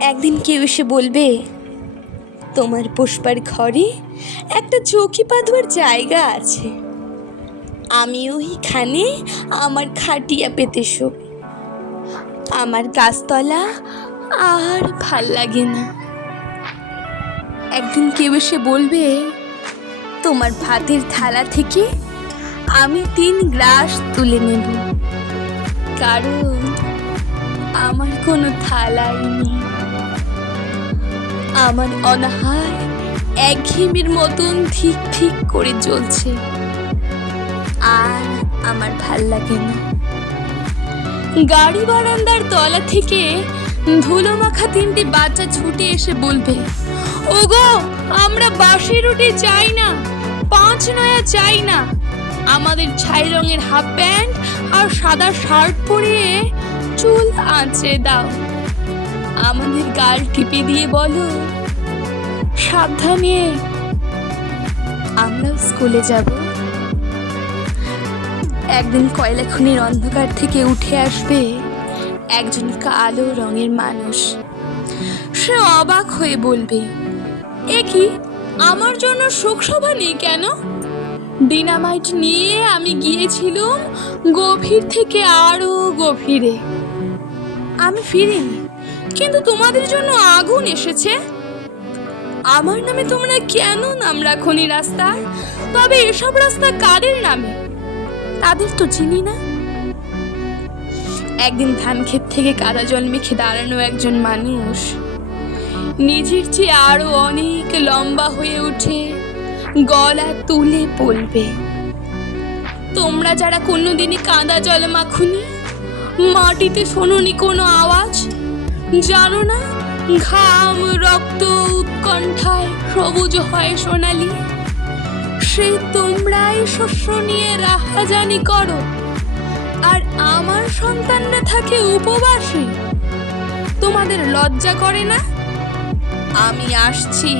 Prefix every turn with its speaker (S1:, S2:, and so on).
S1: একদিন কেউ এসে বলবে, তোমার পুষ্পার ঘরে একটা চৌকি পাতবার জায়গা আছে। আমি ওইখানে আমার খাটিয়া পেতে শোক। আমার গাছতলা আর ভালো লাগে না। একদিন কেউ এসে বলবে, তোমার ভাতের থালা থেকে আমি তিন গ্লাস তুলে নেব। কারণ আমার কোনো থালাই নেই। আমার অনাহার একঘেয়েমির মতন ঠিক ঠিক করে চলছে আর আমার ভালো লাগে না গাড়ি বারান্দার তলা থেকে ধুলো মাখা তিনটি বাচ্চা ছুটে এসে বলবে, ওগো, আমরা বাসি রুটি চাই না, পাঁচ নয়া চাই না। আমাদের ছাই রঙের হাফ প্যান্ট আর সাদা শার্ট পরিয়ে চুল আঁচড়ে দাও। আমাদের গাল টিপে দিয়ে বলো, সাবধানে। আমরাও স্কুলে যাব। একদিন কয়লা খনির অন্ধকার থেকে উঠে আসবে একজন কালো রঙের মানুষ। সে অবাক হয়ে বলবে, এ কি, আমার জন্য শোকসভা নেই কেন? ডিনামাইট নিয়ে আমি গিয়েছিলাম গভীর থেকে আরও গভীরে। আমি ফিরিনি। কিন্তু তোমাদের জন্য আগুন এসেছে। আমার নামে তোমরা কেন নাম রাখনি রাস্তার তবে এসব রাস্তা কাদের নামে? তাদের তো চিনি না। একদিন ধান ক্ষেত থেকে কাদা জল মেখে দাঁড়ানো একজন মানুষ নিজের চেয়ে আরও অনেক লম্বা হয়ে উঠে গলা তুলে বলবে, তোমরা যারা কোনোদিনই কাদা জল মাখুনি, মাটিতে শোনোনি কোনো আওয়াজ? জানো না, ঘাম, রক্ত উৎকণ্ঠায় সবুজ হয় সোনালি। সেই তোমরাই শস্য নিয়ে রাহাজানি করো, আর আমার সন্তানরা থাকে উপবাসে। তোমাদের লজ্জা করে না? আমি আসছি।